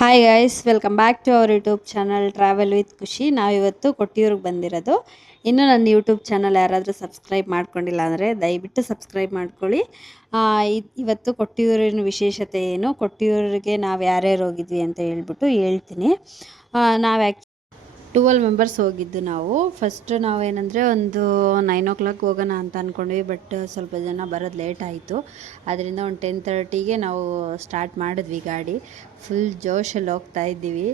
Hi guys, welcome back to our YouTube channel travel with Khushi. ನಾವಿವತ್ತು ಕೊಟ್ಟಿಯೂರಿಗೆ ಬಂದಿರೋದು. ಇನ್ನು ನನ್ನ ಯೂಟ್ಯೂಬ್ ಚಾನಲ್ ಯಾರಾದರೂ ಸಬ್ಸ್ಕ್ರೈಬ್ ಮಾಡ್ಕೊಂಡಿಲ್ಲ ಅಂದರೆ ದಯವಿಟ್ಟು ಸಬ್ಸ್ಕ್ರೈಬ್ ಮಾಡ್ಕೊಳ್ಳಿ. ಇವತ್ತು ಕೊಟ್ಟಿಯೂರಿನ ವಿಶೇಷತೆ ಏನು, ಕೊಟ್ಟಿಯೂರಿಗೆ ನಾವು ಯಾರ್ಯಾರು ಹೋಗಿದ್ವಿ ಅಂತ ಹೇಳ್ತೀನಿ. ನಾವು 12 ಮೆಂಬರ್ಸ್ ಹೋಗಿದ್ದು. ನಾವು ಫಸ್ಟ್ ನಾವೇನಂದರೆ ಒಂದು 9 o'clock ಹೋಗೋಣ ಅಂತ ಅಂದ್ಕೊಂಡ್ವಿ. ಬಟ್ ಸ್ವಲ್ಪ ಜನ ಬರೋದು ಲೇಟ್ ಆಯಿತು. ಅದರಿಂದ ಒಂದು 10:30ಗೆ ನಾವು ಸ್ಟಾರ್ಟ್ ಮಾಡಿದ್ವಿ ಗಾಡಿ. ಫುಲ್ ಜೋಶಲ್ಲಿ ಹೋಗ್ತಾ ಇದ್ದೀವಿ.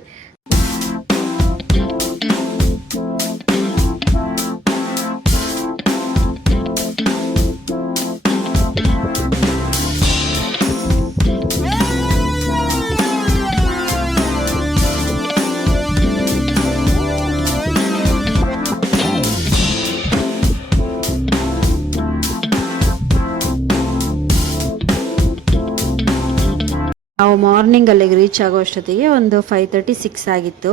ನಾವು ಮಾರ್ನಿಂಗ್ ಅಲ್ಲಿಗೆ ರೀಚ್ ಆಗೋ ಅಷ್ಟೊತ್ತಿಗೆ ಒಂದು 5:36 ಆಗಿತ್ತು.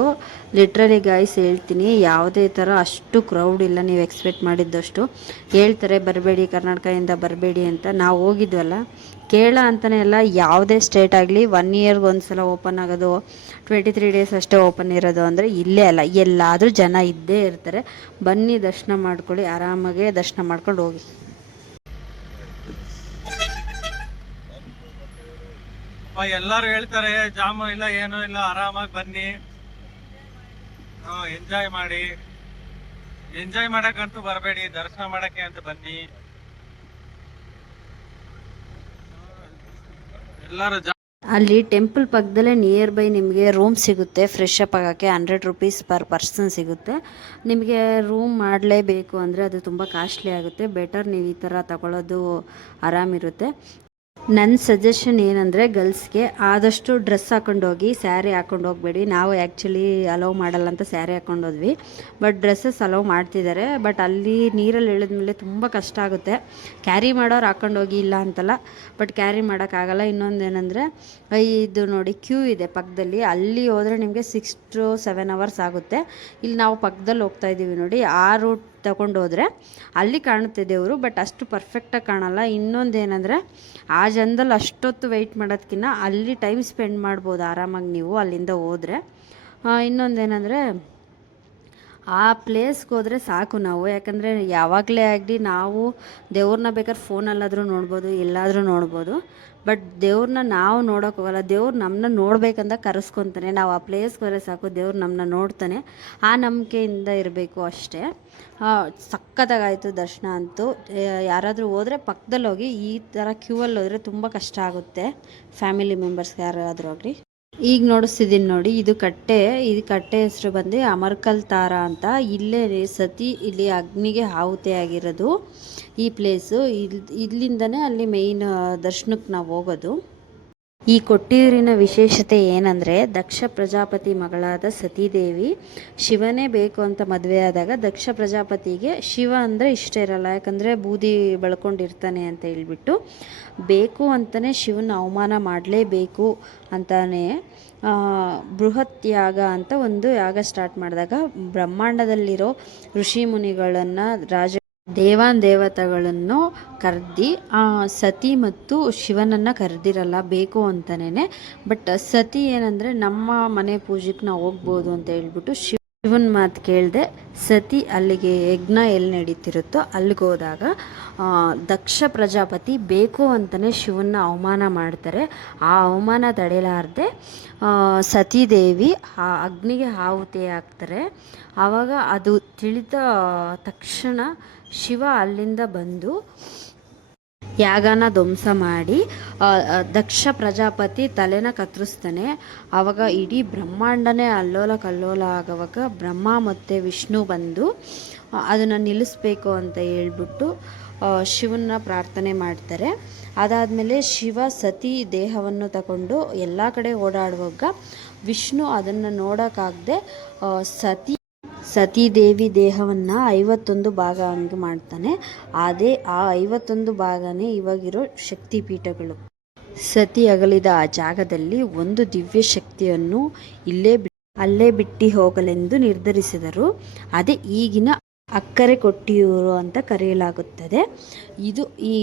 ಲಿಟ್ರಲಿ ಗಾಯ್ಸ್ ಹೇಳ್ತೀನಿ, ಯಾವುದೇ ಥರ ಅಷ್ಟು ಕ್ರೌಡ್ ಇಲ್ಲ. ನೀವು ಎಕ್ಸ್ಪೆಕ್ಟ್ ಮಾಡಿದ್ದಷ್ಟು. ಹೇಳ್ತಾರೆ ಬರಬೇಡಿ, ಕರ್ನಾಟಕದಿಂದ ಬರಬೇಡಿ ಅಂತ. ನಾವು ಹೋಗಿದ್ವಲ್ಲ, ಕೇರಳ ಅಂತಲೇ ಅಲ್ಲ, ಯಾವುದೇ ಸ್ಟೇಟ್ ಆಗಲಿ 1 yearಗೆ ಒಂದು ಸಲ ಓಪನ್ ಆಗೋದು, 23 days ಅಷ್ಟೇ ಓಪನ್ ಇರೋದು ಅಂದರೆ ಇಲ್ಲೇ ಅಲ್ಲ, ಎಲ್ಲಾದರೂ ಜನ ಇದ್ದೇ ಇರ್ತಾರೆ. ಬನ್ನಿ, ದರ್ಶನ ಮಾಡ್ಕೊಳ್ಳಿ, ಆರಾಮಾಗೆ ದರ್ಶನ ಮಾಡ್ಕೊಂಡು ಹೋಗಿ. ಎಲ್ಲಾರು ಹೇಳ್ತಾರೆ ಜಾಮು ಇಲ್ಲ, ಏನೂ ಇಲ್ಲ, ಆರಾಮಾಗಿ ಬನ್ನಿ, ಎಂಜಾಯ್ ಮಾಡಿ. ಎಂಜಾಯ್ ಮಾಡಕ್ಕಂತೂ ಬರಬೇಡಿ, ದರ್ಶನ ಮಾಡಕ್ಕೆ ಅಂತ ಬನ್ನಿ. ಎಲ್ಲಾರು ಅಲ್ಲಿ ಟೆಂಪಲ್ ಪಕ್ಕದಲ್ಲೇ ನಿಯರ್ ಬೈ ನಿಮಗೆ ರೂಮ್ ಸಿಗುತ್ತೆ. ಫ್ರೆಶ್ ಅಪ್ ಆಗೋಕ್ಕೆ 100 rupees ಪರ್ ಪರ್ಸನ್ ಸಿಗುತ್ತೆ. ನಿಮಗೆ ರೂಮ್ ಮಾಡಲೇಬೇಕು ಅಂದರೆ ಅದು ತುಂಬ ಕಾಸ್ಟ್ಲಿ ಆಗುತ್ತೆ. ಬೆಟರ್ ನೀವು ಈ ಥರ ತಗೊಳ್ಳೋದು ಆರಾಮಿರುತ್ತೆ. ನನ್ನ ಸಜೆಷನ್ ಏನಂದರೆ, ಗರ್ಲ್ಸ್ಗೆ ಆದಷ್ಟು ಡ್ರೆಸ್ ಹಾಕೊಂಡೋಗಿ, ಸ್ಯಾರಿ ಹಾಕೊಂಡು ಹೋಗಬೇಡಿ. ನಾವು ಆ್ಯಕ್ಚುಲಿ ಅಲೋ ಮಾಡಲ್ಲ ಅಂತ ಸ್ಯಾರಿ ಹಾಕ್ಕೊಂಡೋದ್ವಿ. ಬಟ್ ಡ್ರೆಸ್ಸಸ್ ಅಲೋ ಮಾಡ್ತಿದ್ದಾರೆ. ಬಟ್ ಅಲ್ಲಿ ನೀರಲ್ಲಿ ಇಳಿದ್ಮೇಲೆ ತುಂಬ ಕಷ್ಟ ಆಗುತ್ತೆ. ಕ್ಯಾರಿ ಮಾಡೋರು ಹಾಕ್ಕೊಂಡೋಗಿ, ಇಲ್ಲ ಅಂತಲ್ಲ, ಬಟ್ ಕ್ಯಾರಿ ಮಾಡೋಕ್ಕಾಗಲ್ಲ. ಇನ್ನೊಂದೇನೆಂದರೆ, ಇದು ನೋಡಿ ಕ್ಯೂ ಇದೆ ಪಕ್ಕದಲ್ಲಿ. ಅಲ್ಲಿ ಹೋದರೆ ನಿಮಗೆ 6 to 7 hours ಆಗುತ್ತೆ. ಇಲ್ಲಿ ನಾವು ಪಕ್ಕದಲ್ಲಿ ಹೋಗ್ತಾ ಇದ್ದೀವಿ ನೋಡಿ, ಆ ರೂಟ್ ತಗೊಂಡು ಹೋದರೆ ಅಲ್ಲಿ ಕಾಣುತ್ತೆ ದೇವರು. ಬಟ್ ಅಷ್ಟು ಪರ್ಫೆಕ್ಟಾಗಿ ಕಾಣಲ್ಲ. ಇನ್ನೊಂದೇನೆಂದರೆ, ಆ ಜನದಲ್ಲಿ ಅಷ್ಟೊತ್ತು ವೆಯ್ಟ್ ಮಾಡೋದಕ್ಕಿಂತ ಅಲ್ಲಿ ಟೈಮ್ ಸ್ಪೆಂಡ್ ಮಾಡ್ಬೋದು ಆರಾಮಾಗಿ ನೀವು ಅಲ್ಲಿಂದ ಹೋದರೆ. ಇನ್ನೊಂದೇನೆಂದರೆ, ಆ ಪ್ಲೇಸ್ಗೆ ಹೋದರೆ ಸಾಕು ನಾವು. ಯಾಕಂದರೆ ಯಾವಾಗಲೇ ಆಗಲಿ ನಾವು ದೇವ್ರನ್ನ ಬೇಕಾದ್ರೆ ಫೋನಲ್ಲಾದರೂ ನೋಡ್ಬೋದು, ಎಲ್ಲಾದರೂ ನೋಡ್ಬೋದು. ಬಟ್ ದೇವ್ರನ್ನ ನಾವು ನೋಡೋಕೆ ಹೋಗಲ್ಲ. ದೇವ್ರು ನಮ್ಮನ್ನ ನೋಡ್ಬೇಕಂತ ಕರೆಸ್ಕೊತಾನೆ. ನಾವು ಆ ಪ್ಲೇಸ್ಗೆ ಹೋದರೆ ಸಾಕು, ದೇವ್ರು ನಮ್ಮನ್ನ ನೋಡ್ತಾನೆ. ಆ ನಂಬಿಕೆಯಿಂದ ಇರಬೇಕು ಅಷ್ಟೇ. ಸಖತ್ತಾಗಾಯಿತು ದರ್ಶನ ಅಂತೂ. ಯಾರಾದರೂ ಹೋದರೆ ಪಕ್ಕದಲ್ಲಿ ಹೋಗಿ. ಈ ಥರ ಕ್ಯೂವಲ್ಲಿ ಹೋದರೆ ತುಂಬ ಕಷ್ಟ ಆಗುತ್ತೆ, ಫ್ಯಾಮಿಲಿ ಮೆಂಬರ್ಸ್ಗೆ ಯಾರಾದರೂ ಆಗಲಿ. ಈಗ ನೋಡಿಸ್ತಿದ್ದೀನಿ ನೋಡಿ, ಇದು ಕಟ್ಟೆ ಹೆಸರು ಬಂದು ಅಮರ್ಕಲ್ ತಾರ ಅಂತ. ಇಲ್ಲೇ ಸತಿ ಇಲ್ಲಿ ಅಗ್ನಿಗೆ ಆಹುತಿ ಆಗಿರೋದು ಈ ಪ್ಲೇಸು. ಇಲ್ಲಿಂದನೇ ಅಲ್ಲಿ ಮೇಯ್ನ್ ದರ್ಶನಕ್ಕೆ ನಾವು ಹೋಗೋದು. ಈ ಕೊಟ್ಟಿಯೂರಿನ ವಿಶೇಷತೆ ಏನಂದರೆ, ದಕ್ಷ ಪ್ರಜಾಪತಿ ಮಗಳಾದ ಸತೀದೇವಿ ಶಿವನೇ ಬೇಕು ಅಂತ ಮದುವೆ ಆದಾಗ, ದಕ್ಷ ಪ್ರಜಾಪತಿಗೆ ಶಿವ ಅಂದರೆ ಇಷ್ಟ ಇರಲ್ಲ. ಯಾಕಂದರೆ ಬೂದಿ ಬೆಳ್ಕೊಂಡಿರ್ತಾನೆ ಅಂತ ಹೇಳ್ಬಿಟ್ಟು, ಬೇಕು ಅಂತಲೇ ಶಿವನ ಅವಮಾನ ಮಾಡಲೇಬೇಕು ಅಂತಾನೆ ಬೃಹತ್ ಯಾಗ ಅಂತ ಒಂದು ಯಾಗ ಸ್ಟಾರ್ಟ್ ಮಾಡಿದಾಗ, ಬ್ರಹ್ಮಾಂಡದಲ್ಲಿರೋ ಋಷಿ ಮುನಿಗಳನ್ನು, ದೇವತೆಗಳನ್ನು ಕರೆದಿ, ಸತಿ ಮತ್ತು ಶಿವನನ್ನು ಕರೆದಿರಲ್ಲ ಬೇಕು ಅಂತಲೇ. ಬಟ್ ಸತಿ ಏನಂದರೆ, ನಮ್ಮ ಮನೆ ಪೂಜೆಗೆ ನಾವು ಹೋಗ್ಬೋದು ಅಂತ ಹೇಳ್ಬಿಟ್ಟು ಶಿವನ ಮಾತು ಕೇಳಿದೆ ಸತಿ ಅಲ್ಲಿಗೆ ಯಜ್ಞ ಎಲ್ಲಿ ನಡೀತಿರುತ್ತೋ ಅಲ್ಲಿಗೆ ಹೋದಾಗ, ದಕ್ಷ ಪ್ರಜಾಪತಿ ಬೇಕು ಅಂತಲೇ ಶಿವನ ಅವಮಾನ ಮಾಡ್ತಾರೆ. ಆ ಅವಮಾನ ತಡೆಯಲಾರದೆ ಸತೀದೇವಿ ಆ ಅಗ್ನಿಗೆ ಆಹುತಿ ಆಗ್ತಾರೆ. ಆವಾಗ ಅದು ತಿಳಿದ ತಕ್ಷಣ ಶಿವ ಅಲ್ಲಿಂದ ಬಂದು ಯಾಗನ ಧ್ವಂಸ ಮಾಡಿ ದಕ್ಷ ಪ್ರಜಾಪತಿ ತಲೆನ ಕತ್ತರಿಸ್ತಾನೆ. ಆವಾಗ ಇಡೀ ಬ್ರಹ್ಮಾಂಡನೇ ಅಲ್ಲೋಲ ಕಲ್ಲೋಲ ಆಗೋವಾಗ ಬ್ರಹ್ಮ ಮತ್ತು ವಿಷ್ಣು ಬಂದು ಅದನ್ನು ನಿಲ್ಲಿಸ್ಬೇಕು ಅಂತ ಹೇಳ್ಬಿಟ್ಟು ಶಿವನ ಪ್ರಾರ್ಥನೆ ಮಾಡ್ತಾರೆ. ಅದಾದಮೇಲೆ ಶಿವ ಸತಿ ದೇಹವನ್ನು ತಗೊಂಡು ಎಲ್ಲ ಕಡೆ ಓಡಾಡುವಾಗ ವಿಷ್ಣು ಅದನ್ನು ನೋಡೋಕ್ಕಾಗದೆ ಸತೀದೇವಿ ದೇಹವನ್ನು 51 ಭಾಗ ಹಂಗೆ ಮಾಡ್ತಾನೆ. ಅದೇ ಆ 51 ಭಾಗನೇ ಇವಾಗಿರೋ ಶಕ್ತಿಪೀಠಗಳು. ಸತಿ ಅಗಲಿದ ಆ ಜಾಗದಲ್ಲಿ ಒಂದು ದಿವ್ಯ ಶಕ್ತಿಯನ್ನು ಅಲ್ಲೇ ಬಿಟ್ಟು ಹೋಗಲೆಂದು ನಿರ್ಧರಿಸಿದರು. ಅದೇ ಈಗಿನ ಅಕ್ಕರೆ ಕೊಟ್ಟಿಯೂರು ಅಂತ ಕರೆಯಲಾಗುತ್ತದೆ. ಇದು ಈ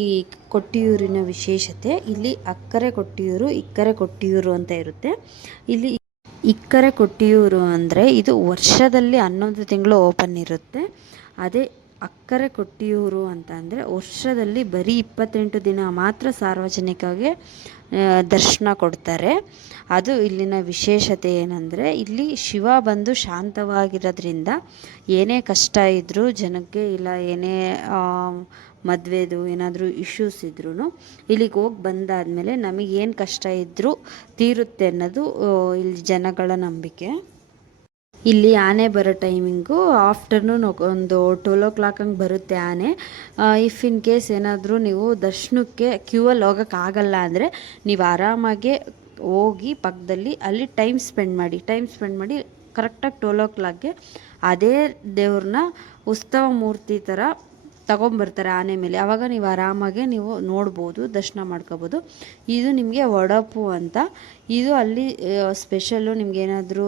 ಕೊಟ್ಟಿಯೂರಿನ ವಿಶೇಷತೆ. ಇಲ್ಲಿ ಅಕ್ಕರೆ ಕೊಟ್ಟಿಯೂರು, ಇಕ್ಕರೆ ಕೊಟ್ಟಿಯೂರು ಅಂತ ಇರುತ್ತೆ. ಇಲ್ಲಿ ಇಕ್ಕರೆ ಕೊಟ್ಟಿಯೂರು ಅಂದರೆ ಇದು ವರ್ಷದಲ್ಲಿ 11 ತಿಂಗಳು ಓಪನ್ ಇರುತ್ತೆ. ಅದೇ ಅಕ್ಕರೆ ಕೊಟ್ಟಿಯೂರು ಅಂತ ಅಂದರೆ ವರ್ಷದಲ್ಲಿ ಬರೀ 28 ದಿನ ಮಾತ್ರ ಸಾರ್ವಜನಿಕರಿಗೆ ದರ್ಶನ ಕೊಡ್ತಾರೆ. ಅದು ಇಲ್ಲಿನ ವಿಶೇಷತೆ ಏನಂದರೆ ಇಲ್ಲಿ ಶಿವ ಬಂದು ಶಾಂತವಾಗಿರೋದ್ರಿಂದ ಏನೇ ಕಷ್ಟ ಇದ್ದರೂ ಜನಕ್ಕೆ, ಇಲ್ಲ ಏನೇ ಮದುವೆದು ಏನಾದರೂ ಇಶ್ಯೂಸ್ ಇದ್ರೂ ಇಲ್ಲಿಗೆ ಹೋಗಿ ಬಂದಾದಮೇಲೆ ನಮಗೇನು ಕಷ್ಟ ಇದ್ದರೂ ತೀರುತ್ತೆ ಅನ್ನೋದು ಇಲ್ಲಿ ಜನಗಳ ನಂಬಿಕೆ. ಇಲ್ಲಿ ಆನೆ ಬರೋ ಟೈಮಿಂಗು ಆಫ್ಟರ್ನೂನ್ ಒಂದು 12 ಹಂಗೆ ಬರುತ್ತೆ ಆನೆ. ಇಫ್ ಇನ್ ಕೇಸ್ ಏನಾದರೂ ನೀವು ದರ್ಶನಕ್ಕೆ ಕ್ಯೂವಲ್ಲಿ ಹೋಗೋಕ್ಕಾಗಲ್ಲ ಅಂದರೆ ನೀವು ಆರಾಮಾಗೆ ಹೋಗಿ ಪಕ್ಕದಲ್ಲಿ ಅಲ್ಲಿ ಟೈಮ್ ಸ್ಪೆಂಡ್ ಮಾಡಿ ಕರೆಕ್ಟಾಗಿ 12 ಅದೇ ದೇವ್ರನ್ನ ಉತ್ಸವ ಮೂರ್ತಿ ಥರ ತಗೊಂಬರ್ತಾರೆ ಆನೆ ಮೇಲೆ. ಆವಾಗ ನೀವು ಆರಾಮಾಗೆ ನೀವು ನೋಡ್ಬೋದು, ದರ್ಶನ ಮಾಡ್ಕೋಬೋದು. ಇದು ನಿಮಗೆ ಒಡಪು ಅಂತ. ಇದು ಅಲ್ಲಿ ಸ್ಪೆಷಲ್ಲು. ನಿಮಗೇನಾದರೂ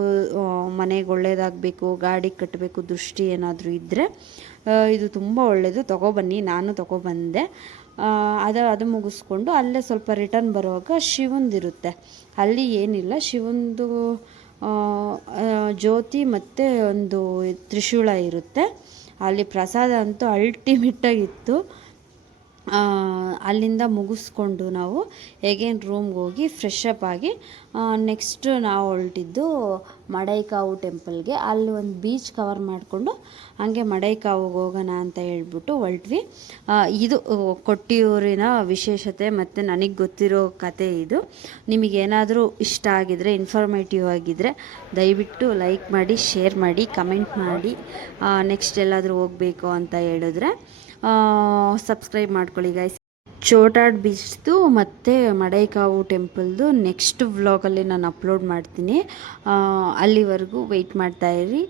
ಮನೆಗೆ ಒಳ್ಳೇದಾಗಬೇಕು, ಗಾಡಿ ಕಟ್ಟಬೇಕು, ದೃಷ್ಟಿ ಏನಾದರೂ ಇದ್ದರೆ ಇದು ತುಂಬ ಒಳ್ಳೆಯದು. ತೊಗೊಬನ್ನಿ, ನಾನು ತೊಗೊಬಂದೆ. ಅದು ಮುಗಿಸ್ಕೊಂಡು ಅಲ್ಲೇ ಸ್ವಲ್ಪ ರಿಟರ್ನ್ ಬರುವಾಗ ಶಿವಂದಿರುತ್ತೆ. ಅಲ್ಲಿ ಏನಿಲ್ಲ, ಶಿವಂದು ಜ್ಯೋತಿ ಮತ್ತು ಒಂದು ತ್ರಿಶೂಲ ಇರುತ್ತೆ. ಅಲ್ಲಿ ಪ್ರಸಾದ ಅಂತೂ ಅಲ್ಟಿಮೇಟಾಗಿತ್ತು. ಅಲ್ಲಿಂದ ಮುಗಿಸ್ಕೊಂಡು ನಾವು ಎಗೇನ್ ರೂಮ್ಗೆ ಹೋಗಿ ಫ್ರೆಶ್ ಅಪ್ ಆಗಿ ನೆಕ್ಸ್ಟ್ ನಾವು ಹೊರಟಿದ್ದು ಮಡೈಕಾವು ಟೆಂಪಲ್ಗೆ. ಅಲ್ಲಿ ಒಂದು ಬೀಚ್ ಕವರ್ ಮಾಡಿಕೊಂಡು ಹಾಗೆ ಮಡೈಕಾವಿಗೆ ಹೋಗೋಣ ಅಂತ ಹೇಳ್ಬಿಟ್ಟು ಹೊರಟ್ವಿ. ಇದು ಕೊಟ್ಟಿಯೂರಿನ ವಿಶೇಷತೆ ಮತ್ತು ನನಗೆ ಗೊತ್ತಿರೋ ಕತೆ ಇದು. ನಿಮಗೇನಾದರೂ ಇಷ್ಟ ಆಗಿದರೆ, ಇನ್ಫಾರ್ಮೇಟಿವ್ ಆಗಿದ್ದರೆ ದಯವಿಟ್ಟು ಲೈಕ್ ಮಾಡಿ, ಶೇರ್ ಮಾಡಿ, ಕಮೆಂಟ್ ಮಾಡಿ. ನೆಕ್ಸ್ಟ್ ಎಲ್ಲಾದರೂ ಹೋಗಬೇಕು ಅಂತ ಹೇಳಿದ್ರೆ ಸಬ್ಸ್ಕ್ರೈಬ್ ಮಾಡ್ಕೊಳ್ಳಿ ಗೈಸ್. ಚೋಟಾಡ್ ಬೀಚ್ದು ಮತ್ತು ಮಡೈಕಾವು ಟೆಂಪಲ್ದು ನೆಕ್ಸ್ಟ್ ವ್ಲಾಗಲ್ಲಿ ನಾನು ಅಪ್ಲೋಡ್ ಮಾಡ್ತೀನಿ. ಅಲ್ಲಿವರೆಗೂ ವೆಯ್ಟ್ ಮಾಡ್ತಾಯಿರಿ.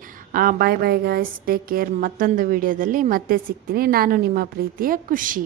ಬಾಯ್ ಬಾಯ್ ಗೈಸ್, ಟೇಕ್ ಕೇರ್. ಮತ್ತೊಂದು ವಿಡಿಯೋದಲ್ಲಿ ಮತ್ತೆ ಸಿಗ್ತೀನಿ. ನಾನು ನಿಮ್ಮ ಪ್ರೀತಿಯ ಖುಷಿ.